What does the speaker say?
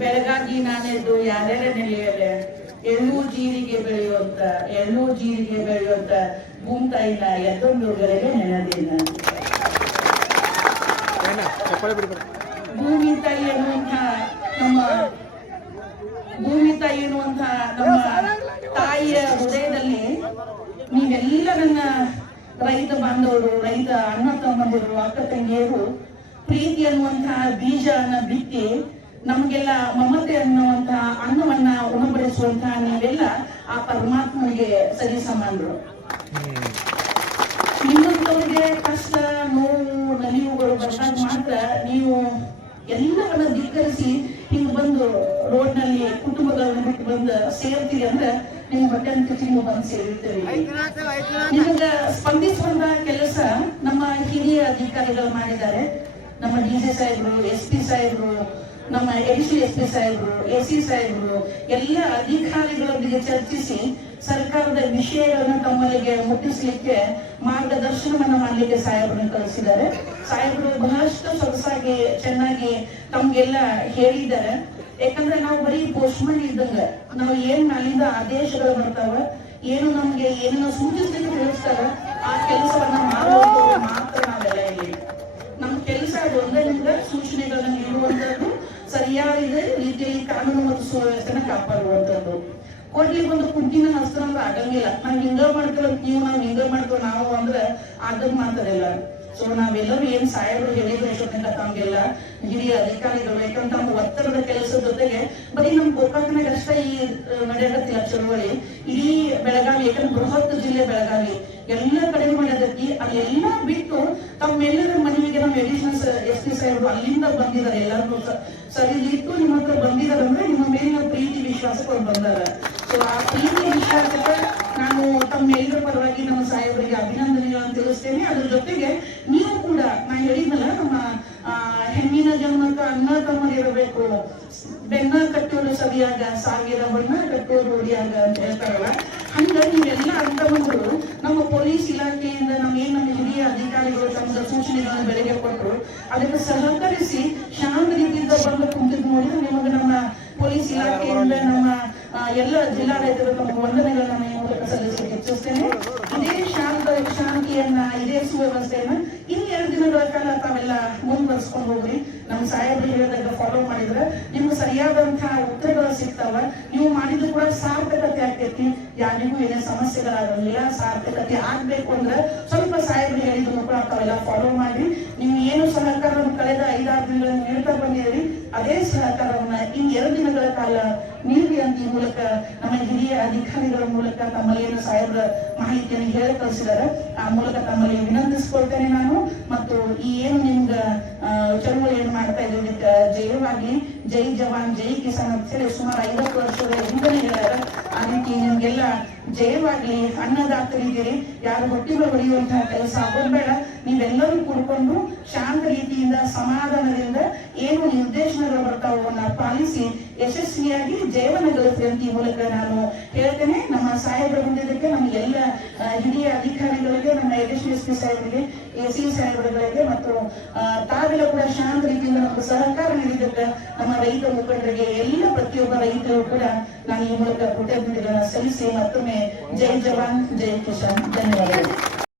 ಬೆಳಗಾಗಿ ನಾನೆದ್ದು ಯಾರ್ಯಾರ ನೆಲೆಯಲ್ಲ ಎಳ್ಳು ಜೀರಿಗೆ ಬೆಳೆಯುವಂತ ಭೂಮಿ ತಾಯಿನ ಎದ್ದೊಂದುಗಳಿಗೆ ನೆನದಿನ ಭೂಮಿ ತಾಯಿ ಎನ್ನುವಂತ ನಮ್ಮ ತಾಯಿಯ ಹೃದಯದಲ್ಲಿ ನೀವೆಲ್ಲ ನನ್ನ ರೈತ ಬಾಂಧವರು, ರೈತ ಅಣ್ಣ ತಮ್ಮಂದಿರು, ಅಕ್ಕ ತಂಗಿಯರು ಪ್ರೀತಿ ಅನ್ನುವಂತಹ ಬೀಜನ ಬಿತ್ತಿ ನಮಗೆಲ್ಲ ಮಮತೆ ಅನ್ನುವಂತಹ ಅನ್ನವನ್ನ ಉಣಬಡಿಸುವಂತಹ ನೀವೆಲ್ಲ ಆ ಪರಮಾತ್ಮನಿಗೆ ಸರಿ ಸಮಾನರು. ನಿಮ್ಮಂತವ್ರಿಗೆ ಕಷ್ಟ, ನೋವು, ನಲಿವುಗಳು ಬಂದಾಗ ಮಾತ್ರ ನೀವು ಎಲ್ಲವನ್ನ ಧಿಕ್ಕರಿಸಿ ಹಿಂಗ್ ಬಂದು ರೋಡ್ನಲ್ಲಿ ಕುಟುಂಬಗಳನ್ನ ಬಿಟ್ಟು ಬಂದು ಸೇರ್ತೀರಿ ಅಂದ್ರೆ ನಿಮ್ ಹೊಟ್ಟೆ ಅಂತ ನೀವು ಬಂದು ಸೇರಿರ್ತೀರಿ. ನಿಮಗ ಸ್ಪಂದಿಸುವಂತ ಕೆಲಸ ನಮ್ಮ ಹಿರಿಯ ಅಧಿಕಾರಿಗಳು ಮಾಡಿದ್ದಾರೆ. ನಮ್ಮ ಡಿಸಿ ಸಾಹೇಬ್ರು, SP ಸಾಹೇಬ್ರು, ನಮ್ಮ SP ಸಾಹೇಬ್ರು, AC ಸಾಹೇಬ್ರು ಎಲ್ಲ ಅಧಿಕಾರಿಗಳೊಂದಿಗೆ ಚರ್ಚಿಸಿ ಸರ್ಕಾರದ ವಿಷಯಗಳನ್ನ ತಮ್ಮಲ್ಲಿಗೆ ಮುಟ್ಟಿಸ್ಲಿಕ್ಕೆ ಮಾರ್ಗದರ್ಶನವನ್ನ ಮಾಡ್ಲಿಕ್ಕೆ ಸಾಹೇಬ್ರನ್ನ ಕಳಿಸಿದ್ದಾರೆ. ಸಾಹೇಬ್ರು ಬಹಳಷ್ಟು ಸೊಗಸಾಗಿ ಚೆನ್ನಾಗಿ ತಮ್ಗೆಲ್ಲ ಹೇಳಿದ್ದಾರೆ. ಯಾಕಂದ್ರೆ ನಾವು ಬರೀ ಪೋಸ್ಟ್ಮನ್ ಇದ್ದಂಗ ನಾವು ಏನ್ ಅಲ್ಲಿಂದ ಆದೇಶಗಳು ಬರ್ತಾವ, ಏನು ನಮ್ಗೆ ಏನನ್ನ ಸೂಚಿಸ್ಲಿಕ್ಕೆ ತಿಳಿಸ್ತಾರ, ಆ ಕೆಲಸವನ್ನ ಮಾಡುವಂತವ್ರು ಮಾತ್ರ ನಾವೆಲ್ಲ ಇಲ್ಲಿ. ನಮ್ಮ ಕೆಲಸ ಅದು ಒಂದೇ ಸೂಚನೆಗಳನ್ನ ನೀಡುವಂತದ್ದು, ಸರಿಯಾದ ರೀತಿಯಲ್ಲಿ ಕಾನೂನು ಮತ್ತು ಸುವ್ಯವಸ್ಥೆನ ಕಾಪಾಡುವಂತದ್ದು. ಕೊಡ್ಲಿಕ್ಕೆ ಒಂದು ಕುಂಟಿನ ಹಸ್ತ್ರ ಅಂದ್ರೆ ಆಗಂಗಿಲ್ಲ. ನಾವ್ ಹಿಂಗ ಮಾಡ್ತೇವೆ ನಾವು ಹಿಂಗ ಮಾಡ್ತೇವೆ ನಾವು ಅಂದ್ರೆ ಆಗದ್ ಮಾತಾಡಿಲ್ಲ. ಸೊ ನಾವೆಲ್ಲರೂ ಏನ್ ಸಾಹೇಬರು ಹೇಳಿದ್ರು ಯಶೋಧನ ತಮ್ಗೆಲ್ಲ ಹಿರಿಯ ಅಧಿಕಾರಿಗಳು, ಯಾಕಂದ್ರೆ ನಮ್ಮ ಒತ್ತಡದ ಕೆಲಸದ ಜೊತೆಗೆ ಬರೀ ನಮ್ ಗೋಕಾಕನಾಗ ಅಷ್ಟೇ ಈ ನಡೆಯಕತ್ತಿಲ್ಲ ಚಳವಳಿ, ಇಡೀ ಬೆಳಗಾವಿ, ಯಾಕಂದ್ರೆ ಬೃಹತ್ ಜಿಲ್ಲೆ ಬೆಳಗಾವಿ ಎಲ್ಲ ಕಡೆ ನಡೆದೈತಿ. ಅಲ್ಲೆಲ್ಲ ಬಿಟ್ಟು ತಮ್ಮೆಲ್ಲರ ಮನೆಗೆ ನಮ್ಮ ಎಡಿಷನಲ್ SP ಸಾಹೇಬರು ಅಲ್ಲಿಂದ ಬಂದಿದ್ದಾರೆ. ಎಲ್ಲರೂ ಸರಿ ಇಟ್ಟು ನಿಮ್ಮ ಹತ್ರ ಬಂದಿದ್ದಾರೆ ಅಂದ್ರೆ ನಿಮ್ಮ ಮೇಲಿನ ಪ್ರೀತಿ ವಿಶ್ವಾಸಕ್ಕೆ ಬಂದಾರ. ಸೊ ಆ ಪ್ರೀತಿ ವಿಶ್ವಾಸಕ್ಕೆ ನಾನು ತಮ್ಮೆಲ್ಲರ ಪರವಾಗಿ ನಮ್ಮ ಸಾಹೇಬರಿಗೆ ಅಭಿನಂದನೆಗಳನ್ನು ತಿಳಿಸ್ತೇನೆ. ಅದ್ರ ಜೊತೆಗೆ ನೀವು ಕೂಡ ನಾ ಹೇಳಿದ್ನಲ್ಲ, ನಮ್ಮ ಹೆಣ್ಣಿನ ಜನ್ಮಕ್ಕ ಅನ್ನ ತಮ್ಮದಿರಬೇಕು, ಬೆನ್ನ ಕಟ್ಟೋರು ಸರಿಯಾಗ ಸಾವಿರ ಬಣ್ಣ ಕಟ್ಟೋರು ರೂಢಿಯಾಗ ಅಂತ ಹೇಳ್ತಾರಲ್ಲ, ಹಂಗ ನೀವೆಲ್ಲ ಅರ್ಥವಂತರು ನಮ್ಮ ಪೊಲೀಸ್ ಇಲಾಖೆಯಿಂದ ನಮ್ಮ ಹಿರಿಯ ಅಧಿಕಾರಿಗಳು ತಮ್ಮ ಸೂಚನೆಗಳನ್ನು ಬೆಳಗ್ಗೆ ಕೊಟ್ಟರು, ಅದಕ್ಕೆ ಸಹಕರಿಸಿ ಶಾಂತ ರೀತಿಯಿಂದ ಬಂದು ಕುಂತಿದ್ದು ನೋಡಿದ್ರೆ ನಿಮಗೆ ನಮ್ಮ ಪೊಲೀಸ್ ಇಲಾಖೆಯಿಂದ ನಮ್ಮ ಎಲ್ಲ ಜಿಲ್ಲಾಡಳಿತರು ತಮ್ಮ ವಂದನೆಗಳನ್ನ ಮೂಲಕ ಸಲ್ಲಿಸಲಿಕ್ಕೆ ಇಚ್ಛಿಸ್ತೇನೆ. ಇದೇ ಶಾಂತಿಯನ್ನ, ಇದೇ ಸುವ್ಯವಸ್ಥೆಯನ್ನ 2 ದಿನಗಳ ಕಾಲ ತಾವೆಲ್ಲ ಮುಂದುವರಿಸ್ಕೊಂಡು ಹೋಗ್ರಿ. ನಮ್ಮ ಸಾಹೇಬರು ಹೇಳಿದಾಗ ಫಾಲೋ ಮಾಡಿದ್ರೆ ನಿಮ್ಗೆ ಸರಿಯಾದಂತಹ ಉತ್ತರಗಳು ಸಿಗ್ತಾವ. ನೀವು ಮಾಡಿದ್ರು ಕೂಡ ಸಾರ್ಥಕತೆ ಆಗ್ತೈತಿ. ಯಾರಿಗೂ ಏನೇ ಸಮಸ್ಯೆಗಳಾಗಂಗಿಲ್ಲ. ಸಾರ್ಥಕತೆ ಆಗ್ಬೇಕು ಅಂದ್ರೆ ಸ್ವಲ್ಪ ಸಾಹೇಬರು ಹೇಳಿದ್ರು ಕೂಡ ತಾವೆಲ್ಲ ಫಾಲೋ ಮಾಡಿ. ನೀವು ಏನು ಸಹಕಾರವನ್ನು ಕಳೆದ 5-6 ದಿನಗಳನ್ನು ನೀಡ್ತಾ ಬಂದಿದ್ದೀರಿ, ಅದೇ ಸಹಕಾರವನ್ನ 2 ದಿನಗಳ ಕಾಲ ನೀಡಿ ಅಂತ ಈ ಮೂಲಕ ನಮ್ಮ ಹಿರಿಯ ಅಧಿಕಾರಿಗಳ ಮೂಲಕ ತಮ್ಮಲ್ಲಿ ಏನು ಸಾಹೇಬರ ಮಾಹಿತಿಯನ್ನು ಹೇಳಿ ಕಳಿಸಿದ್ದಾರೆ, ಆ ಮೂಲಕ ತಮ್ಮಲ್ಲಿ ವಿನಂತಿಸ್ಕೊಳ್ತೇನೆ ನಾನು. ಮತ್ತು ಈ ಏನು ನಿಮ್ಗ ಚಳವಳಿ ಏನು ಮಾಡ್ತಾ ಇದ್ದೀವಿ, ಜಯವಾಗ್ಲಿ, ಜೈ ಜವಾನ್ ಜೈ ಕಿಸಾನ್ ಅಂತ ಹೇಳಿ ಸುಮಾರು 50 ವರ್ಷದ ಹಿಂದನೇ ಹೇಳ್ಯಾರ. ಆ ರೀತಿ ನಿಮ್ಗೆಲ್ಲ ಜಯವಾಗ್ಲಿ. ಅನ್ನದಾತರಿದ್ದೀರಿ, ಯಾರು ಹೊಟ್ಟಿಗಳು ಹೊಡೆಯುವಂತಹ ಕೆಲಸ ಆಗೋದ್ಬೇಡ. ನೀವೆಲ್ಲರೂ ಕೂಡ್ಕೊಂಡು ಶಾಂತ ರೀತಿಯಿಂದ ಸಮಾಧಾನದಿಂದ ಏನು ನಿರ್ದೇಶನಗಳು ಬರ್ತಾವನ್ನ ಪಾಲಿಸಿ ಯಶಸ್ವಿಯಾಗಿ ಜೀವನ ಗಳಿಸ್ರಿ ಅಂತ ಈ ಮೂಲಕ ನಾನು ಹೇಳ್ತೇನೆ. ನಮ್ಮ ಸಾಹೇಬರ ಬಂದಿದ್ದಕ್ಕೆ ನಮ್ಗೆಲ್ಲ ಹಿರಿಯ ಅಧಿಕಾರಿಗಳಿಗೆ, ನಮ್ಮ SP ಸಾಹೇಬರಿಗೆ, AC ಸಾಹೇಬರುಗಳಿಗೆ ಮತ್ತು ತಾವೆಲ್ಲ ಕೂಡ ಶಾಂತ ರೀತಿಯಿಂದ ನಮ್ಗೆ ಸಹಕಾರ ನೀಡಿದ್ದಕ್ಕೆ ನಮ್ಮ ರೈತ ಮುಖಂಡರಿಗೆ, ಎಲ್ಲ ಪ್ರತಿಯೊಬ್ಬ ರೈತರು ಕೂಡ ನಾನು ಈ ಮೂಲಕ ಕೃತಜ್ಞತೆಗಳನ್ನ ಸಲ್ಲಿಸಿ ಮತ್ತೊಮ್ಮೆ ಜೈ ಜವಾನ್ ಜೈ ಕಿಸಾನ್. ಧನ್ಯವಾದಗಳು.